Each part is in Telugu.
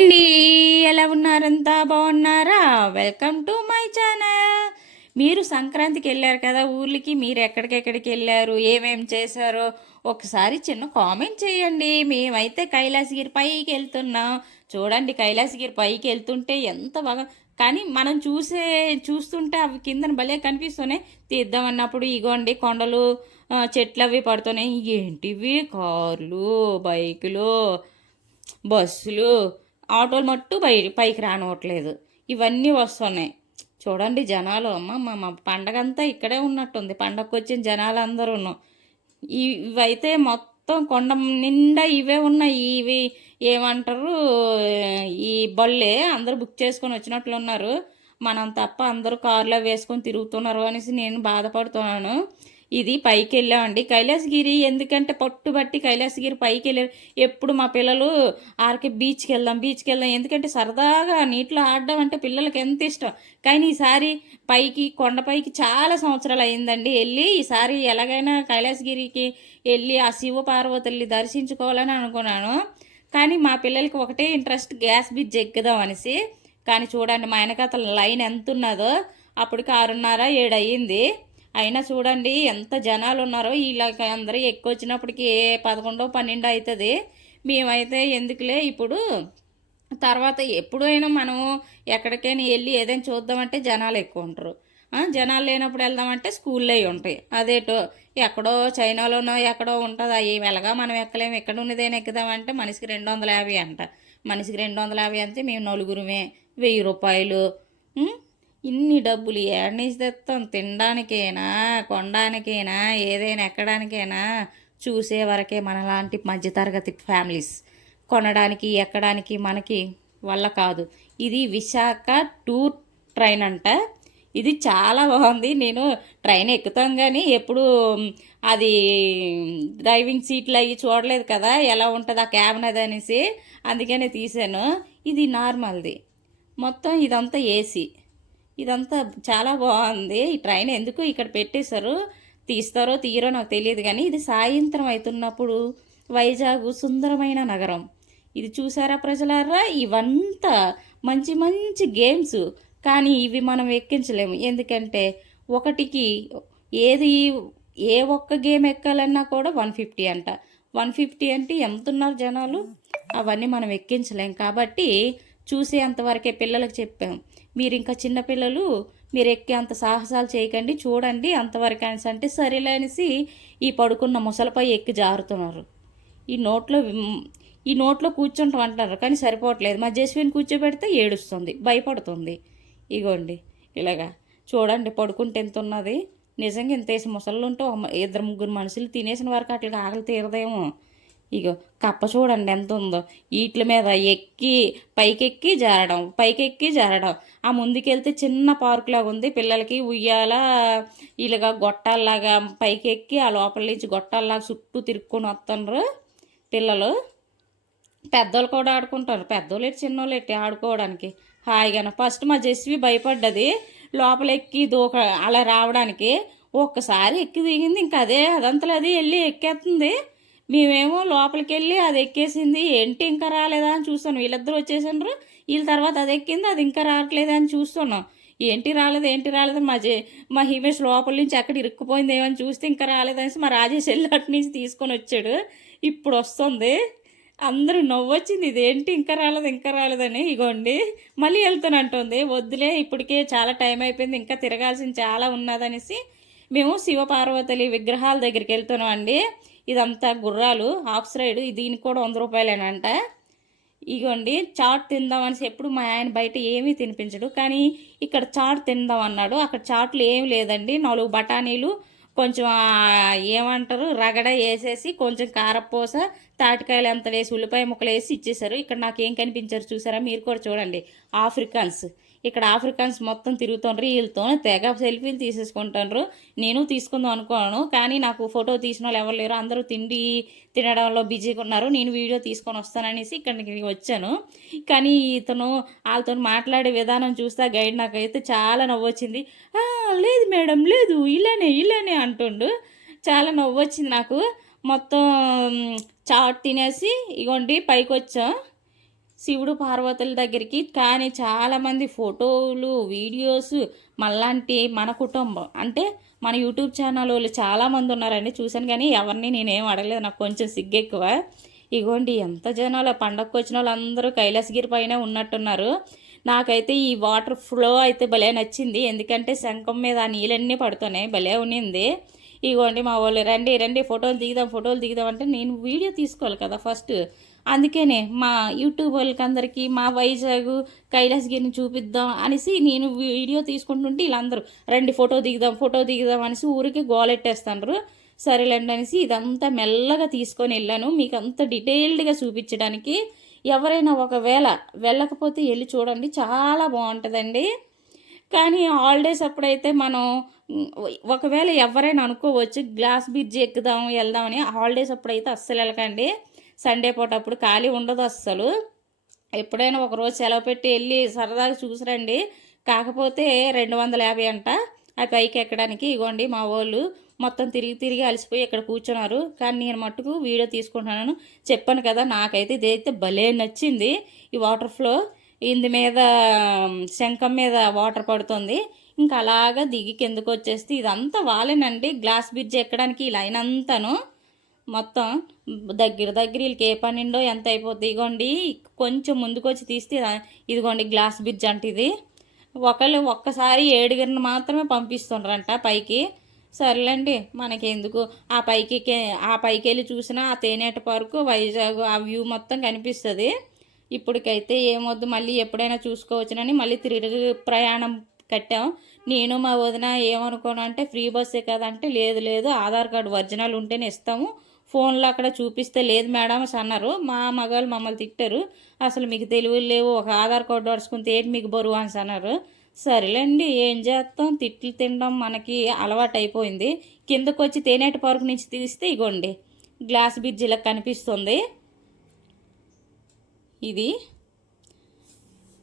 అండి ఎలా ఉన్నారంతా? బాగున్నారా? వెల్కమ్ టు మై ఛానల్ మీరు సంక్రాంతికి వెళ్ళారు కదా ఊర్లకి మీరు ఎక్కడికెక్కడికి వెళ్ళారు ఏమేం చేశారో ఒకసారి చిన్న కామెంట్ చేయండి. మేమైతే కైలాసగిరి పైకి వెళ్తున్నాం. చూడండి కైలాసగిరి పైకి వెళ్తుంటే ఎంత బాగా కానీ మనం చూసే చూస్తుంటే అవి కిందన భలే కనిపిస్తున్నాయి. తీద్దామన్నప్పుడు ఇగోండి కొండలు చెట్లు అవి పడుతున్నాయి. ఏంటివి? కార్లు బైకులు బస్సులు ఆటోలు మట్టు పై పైకి రానివ్వట్లేదు. ఇవన్నీ వస్తున్నాయి. చూడండి జనాలు అమ్మ మా మా పండగ అంతా ఇక్కడే ఉన్నట్టుంది. పండగకు వచ్చిన జనాలు అందరూ ఇవైతే మొత్తం కొండ నిండా ఇవే ఉన్నాయి. ఇవి ఏమంటారు? ఈ బళ్ళే అందరూ బుక్ చేసుకొని వచ్చినట్లు ఉన్నారు. మనం తప్ప అందరూ కారులో వేసుకొని తిరుగుతున్నారు అనేసి నేను బాధపడుతున్నాను. ఇది పైకి వెళ్ళామండి కైలాసగిరి ఎందుకంటే పట్టుబట్టి కైలాసగిరి పైకి వెళ్ళారు ఎప్పుడు మా పిల్లలు ఆర్కే బీచ్కి వెళ్దాం బీచ్కి వెళ్దాం ఎందుకంటే సరదాగా నీటిలో ఆడడం అంటే పిల్లలకి ఎంత ఇష్టం. కానీ ఈసారి పైకి కొండపైకి చాలా సంవత్సరాలు అయిందండి. వెళ్ళి ఈసారి ఎలాగైనా కైలాసగిరికి వెళ్ళి ఆ శివ పార్వతుల్ని దర్శించుకోవాలని అనుకున్నాను. కానీ మా పిల్లలకి ఒకటే ఇంట్రెస్ట్ గ్యాస్ బిజ్ ఎక్కుదాం అనేసి. కానీ చూడండి మా వెనకాతల లైన్ ఎంత ఉన్నదో అప్పటికి ఆరున్నర ఏడు అయ్యింది అయినా చూడండి ఎంత జనాలు ఉన్నారో ఇలా అందరూ ఎక్కువ వచ్చినప్పటికి ఏ పదకొండో పన్నెండో అవుతుంది మేమైతే ఎందుకులే ఇప్పుడు తర్వాత ఎప్పుడైనా మనము ఎక్కడికైనా వెళ్ళి ఏదైనా చూద్దామంటే జనాలు ఎక్కువ ఉంటారు. జనాలు లేనప్పుడు వెళ్దామంటే స్కూల్లో అవి ఉంటాయి. అదేటో ఎక్కడో చైనాలోనో ఎక్కడో ఉంటుంది. అవి వెలగా మనం ఎక్కలేము. ఎక్కడ ఉన్నదేనా ఎక్కుదామంటే మనిషికి రెండు వందల యాభై అంట. మనిషికి రెండు వందల యాభై అంతే మేము నలుగురమే వెయ్యి రూపాయలు. ఇన్ని డబ్బులు ఏడ నుంచి తెస్తాం తినడానికైనా కొనడానికైనా ఏదైనా ఎక్కడానికైనా చూసే వరకే మనలాంటి మధ్యతరగతి ఫ్యామిలీస్. కొనడానికి ఎక్కడానికి మనకి వల్ల కాదు. ఇది విశాఖ టూర్ ట్రైన్ అంట. ఇది చాలా బాగుంది. నేను ట్రైన్ ఎక్కుతాం కానీ ఎప్పుడు అది డ్రైవింగ్ సీట్లు అవి చూడలేదు కదా ఎలా ఉంటుంది ఆ క్యాబిన్ అది అనేసి అందుకనే తీసాను. ఇది నార్మల్ది. మొత్తం ఇదంతా ఏసీ. ఇదంతా చాలా బాగుంది. ఈ ట్రైన్ ఎందుకు ఇక్కడ పెట్టేశారు? తీస్తారో తీయరో నాకు తెలియదు కానీ ఇది సాయంత్రం అవుతున్నప్పుడు వైజాగ్ సుందరమైన నగరం. ఇది చూసారా ప్రజలారా? ఇవంతా మంచి మంచి గేమ్స్. కానీ ఇవి మనం ఎక్కించలేము. ఎందుకంటే ఒకటికి ఏది ఏ ఒక్క గేమ్ ఎక్కాలన్నా కూడా వన్ ఫిఫ్టీ అంట. వన్ ఫిఫ్టీ అంటే ఎంత ఉన్నారు జనాలు? అవన్నీ మనం ఎక్కించలేం. కాబట్టి చూసేంతవరకే పిల్లలకు చెప్పాం. మీరు ఇంకా చిన్నపిల్లలు మీరు ఎక్కే అంత సాహసాలు చేయకండి చూడండి అంతవరకు అనేసి అంటే సరేలే అనేసి ఈ పడుకున్న ముసలపై ఎక్కి జారుతున్నారు. ఈ నోట్లో ఈ నోట్లో కూర్చుంటాం అంటారు కానీ సరిపోవట్లేదు. మా జస్విని కూర్చోబెడితే ఏడుస్తుంది భయపడుతుంది. ఇగోండి ఇలాగా చూడండి పడుకుంటే ఎంత ఉన్నది నిజంగా ఇంత వేసి ముసళ్ళు ఉంటే ఇద్దరు ముగ్గురు మనుషులు తినేసిన వరకు అట్లా ఆకలి తీరదేమో. ఇగో కప్ప చూడండి ఎంత ఉందో. వీటి మీద ఎక్కి పైకెక్కి జారడం పైకెక్కి జారడం. ఆ ముందుకెళ్తే చిన్న పార్క్ లాగా ఉంది. పిల్లలకి ఉయ్యాల ఇలాగా గొట్టాల్లాగా పైకెక్కి ఆ లోపల నుంచి గొట్టాల్లాగా చుట్టూ తిరుక్కొని వస్తుండ్రు పిల్లలు. పెద్దోళ్ళు కూడా ఆడుకుంటారు. పెద్దోళ్ళు ఎట్టి చిన్నోళ్ళు ఎట్టి ఆడుకోవడానికి. హాయిగానే. ఫస్ట్ మా జెస్వి భయపడ్డది. లోపల ఎక్కి దూక అలా రావడానికి. ఒక్కసారి ఎక్కి దిగింది. ఇంకా అదే అదంతలో అది వెళ్ళి ఎక్కేస్తుంది మేమేమో లోపలికి వెళ్ళి అది ఎక్కేసింది. ఏంటి ఇంకా రాలేదా అని చూస్తాను. వీళ్ళిద్దరూ వచ్చేసిండ్రు వీళ్ళ తర్వాత అది ఎక్కింది. అది ఇంకా రావట్లేదా అని చూస్తున్నాం. ఏంటి రాలేదు ఏంటి రాలేదు? మా జే మా హిమేష్ లోపల నుంచి అక్కడ ఇరుక్కుపోయింది ఏమని చూస్తే ఇంకా రాలేదనేసి మా రాజేష్ వెళ్ళి అటు నుంచి తీసుకొని వచ్చాడు. ఇప్పుడు వస్తుంది. అందరూ నవ్వొచ్చింది. ఇదేంటి ఇంకా రాలేదు ఇంకా రాలేదని ఇగోండి మళ్ళీ వెళ్తానంటుంది వద్దులే ఇప్పటికే చాలా టైం అయిపోయింది. ఇంకా తిరగాల్సింది చాలా ఉన్నదనేసి మేము శివపార్వతలి విగ్రహాల దగ్గరికి వెళ్తున్నాం అండి. ఇదంతా గుర్రాలు హాఫ్ సైడ్ దీనికి కూడా వంద రూపాయలేనంట. ఇగోండి చాట్ తిందాం అనేసి ఎప్పుడు మా ఆయన బయట ఏమీ తినిపించడు. కానీ ఇక్కడ చాట్ తిందాం అన్నాడు అక్కడ చాట్లు ఏమి లేదండి. నాలుగు బఠానీలు కొంచెం ఏమంటారు రగడ వేసేసి కొంచెం కారపూస తాటికాయలు ఎంత వేసి ఉల్లిపాయ ముక్కలు వేసి ఇచ్చేసారు ఇక్కడ నాకు ఏం కనిపించారు చూసారా? మీరు కూడా చూడండి. ఆఫ్రికన్స్. ఇక్కడ ఆఫ్రికన్స్ మొత్తం తిరుగుతుండ్రు వీళ్ళతో తెగ సెల్ఫీలు తీసేసుకుంటారు నేను తీసుకుందాం అనుకోను కానీ నాకు ఫోటో తీసిన వాళ్ళు ఎవరు లేరు. అందరూ తిండి తినడంలో బిజీగా ఉన్నారు. నేను వీడియో తీసుకొని వస్తాననేసి ఇక్కడికి వచ్చాను. కానీ ఇతను వాళ్ళతో మాట్లాడే విధానం చూస్తే గైడ్ నాకైతే చాలా నవ్వొచ్చింది లేదు మేడం లేదు ఇలానే ఇలానే అంటుండు. చాలా నవ్వొచ్చింది నాకు. మొత్తం చాట్ తినేసి ఇగోండి పైకి వచ్చాం శివుడు పార్వతుల దగ్గరికి కానీ చాలామంది ఫోటోలు వీడియోస్ మళ్ళాంటి మన కుటుంబం. అంటే మన యూట్యూబ్ ఛానల్ వాళ్ళు చాలామంది ఉన్నారండి. చూశాను కానీ ఎవరిని నేనేం అడగలేదు. నాకు కొంచెం సిగ్గెక్కువ. ఇగోండి ఎంత జనాలు. పండగకు వచ్చిన వాళ్ళందరూ కైలాసగిరి పైన ఉన్నట్టున్నారు. నాకైతే ఈ వాటర్ ఫ్లో అయితే భలే నచ్చింది. ఎందుకంటే శంఖం మీద ఆ నీళ్ళన్నీ పడుతున్నాయి. భలే ఉన్నింది. ఇగోండి మా వాళ్ళు రండి రండి ఫోటోలు దిగుదాం ఫోటోలు దిగుదాం. అంటే నేను వీడియో తీసుకోవాలి కదా ఫస్ట్. అందుకనే మా యూట్యూబ్ వాళ్ళకి అందరికీ మా వైజాగ్ కైలాసగిరిని చూపిద్దాం అనేసి నేను వీడియో తీసుకుంటుంటే వీళ్ళందరూ రండి ఫోటో దిగుదాం ఫోటో దిగుదాం అనేసి ఊరికే గోలెట్టేస్తాను సరేలేండి అనేసి ఇదంతా మెల్లగా తీసుకొని వెళ్ళాను. మీకు అంత డీటెయిల్డ్గా చూపించడానికి. ఎవరైనా ఒకవేళ వెళ్ళకపోతే వెళ్ళి చూడండి చాలా బాగుంటుందండి. కానీ హాలిడేస్ అప్పుడైతే మనం ఒకవేళ ఎవరైనా అనుకోవచ్చు గ్లాస్ బ్రిడ్జ్ ఎక్కుదాం వెళ్దామని హాలిడేస్ అప్పుడైతే అస్సలు వెళ్ళకండి. సండే పూట అప్పుడు ఖాళీ ఉండదు అస్సలు. ఎప్పుడైనా ఒక రోజు సెలవు పెట్టి వెళ్ళి సరదాగా చూసిరండి. కాకపోతే రెండు వందల యాభై అంట. ఆ పైకి ఎక్కడానికి ఇగోండి మా వాళ్ళు మొత్తం తిరిగి తిరిగి అలసిపోయి ఇక్కడ కూర్చున్నారు. కానీ నేను మట్టుకు వీడియో తీసుకుంటున్నాను. చెప్పాను కదా నాకైతే ఇదైతే భలే నచ్చింది. ఈ వాటర్ ఫ్లో ఇంది మీద శంఖం మీద వాటర్ పడుతుంది. ఇంకా అలాగా దిగి కిందకు వచ్చేస్తే ఇదంతా వాలేనండి గ్లాస్ బ్రిడ్జ్ ఎక్కడానికి ఈ లైన్ అంతాను. మొత్తం దగ్గర దగ్గర వీళ్ళకి ఏ పన్నెండో ఎంత అయిపోద్ది? ఇగోండి కొంచెం ముందుకొచ్చి తీస్తే ఇదిగోండి గ్లాస్ బ్రిడ్జ్ అంటే ఇది. ఒకళ్ళు ఒక్కసారి ఏడుగురిని మాత్రమే పంపిస్తుండ్రంట పైకి. సర్లేండి మనకి ఎందుకు ఆ పైకి ఆ పైకి వెళ్ళి చూసినా ఆ తేనేట పార్కు వైజాగ్ ఆ వ్యూ మొత్తం కనిపిస్తుంది. ఇప్పటికైతే ఏమొద్దు మళ్ళీ ఎప్పుడైనా చూసుకోవచ్చునని మళ్ళీ తిరిగి ప్రయాణం కట్టాం. నేను మా వదిన ఏమనుకోను అంటే ఫ్రీ బస్సే కదంటే లేదు లేదు. ఆధార్ కార్డు ఒరిజినల్ ఉంటేనే ఇస్తాము. ఫోన్లో అక్కడ చూపిస్తే లేదు మేడమ్స్ అన్నారు. మా మగాళ్ళు మమ్మల్ని తిట్టారు. అసలు మీకు తెలివి లేవు ఒక ఆధార్ కార్డు వడుచుకుంటే ఏంటి మీకు బరువు అని అన్నారు. సరేలేండి ఏం చేస్తాం? తిట్లు తినడం మనకి అలవాటు అయిపోయింది. కిందకు వచ్చి తేనేటి పార్క్ నుంచి తీస్తే ఇగోండి. గ్లాస్ బ్రిడ్జిలా కనిపిస్తుంది. ఇది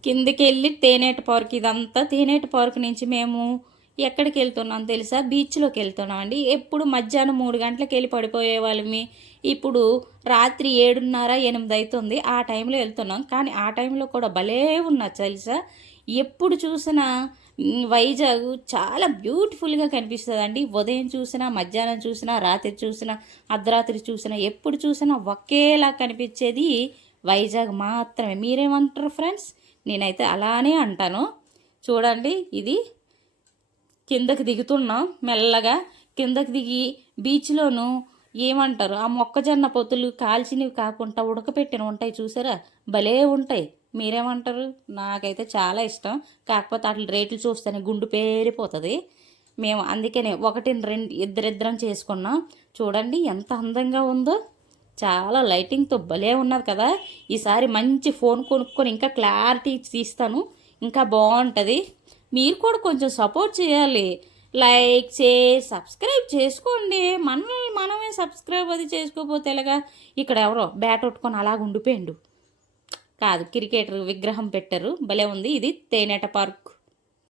కిందకి వెళ్ళి తేనేటి పార్క్ ఇదంతా తేనేటి పార్క్ నుంచి మేము ఎక్కడికి వెళ్తున్నాం తెలుసా? బీచ్లోకి వెళ్తున్నాం అండి. ఎప్పుడు మధ్యాహ్నం మూడు గంటలకు వెళ్ళి పడిపోయే వాళ్ళమి ఇప్పుడు రాత్రి ఏడున్నర ఎనిమిది అవుతుంది ఆ టైంలో వెళ్తున్నాం. కానీ ఆ టైంలో కూడా భలే ఉన్నా తెలుసా? ఎప్పుడు చూసినా వైజాగ్ చాలా బ్యూటిఫుల్గా కనిపిస్తుంది అండి ఉదయం చూసినా మధ్యాహ్నం చూసినా రాత్రి చూసినా అర్ధరాత్రి చూసినా ఎప్పుడు చూసినా ఒకేలా కనిపించేది వైజాగ్ మాత్రమే. మీరేమంటారు ఫ్రెండ్స్? నేనైతే అలానే అంటాను. చూడండి ఇది కిందకి దిగుతున్నాం మెల్లగా కిందకి దిగి బీచ్లోను ఏమంటారు? ఆ మొక్కజొన్న పొత్తులు కాల్చినవి కాకుండా ఉడకపెట్టిన ఉంటాయి చూసారా? భలే ఉంటాయి. మీరేమంటారు? నాకైతే చాలా ఇష్టం. కాకపోతే వాటి రేట్లు చూస్తేనే గుండు పేరిపోతుంది. మేము అందుకనే ఒకటి రెండు ఇద్దరిద్దరం చేసుకున్నాం. చూడండి ఎంత అందంగా ఉందో. చాలా లైటింగ్తో భలే ఉన్నది కదా. ఈసారి మంచి ఫోన్ కొనుక్కొని ఇంకా క్లారిటీ తీస్తాను. ఇంకా బాగుంటుంది. మీరు కూడా కొంచెం సపోర్ట్ చేయాలి. లైక్ చే సబ్స్క్రైబ్ చేసుకోండి. మనల్ని మనమే సబ్స్క్రైబ్ అది చేసుకోకపోతే ఎలాగా? ఇక్కడ ఎవరో బ్యాట్ కొట్టుకొని అలాగ ఉండిపోయిండు. కాదు క్రికెటర్ విగ్రహం పెట్టారు. భలే ఉంది. ఇది తేనేట పార్క్.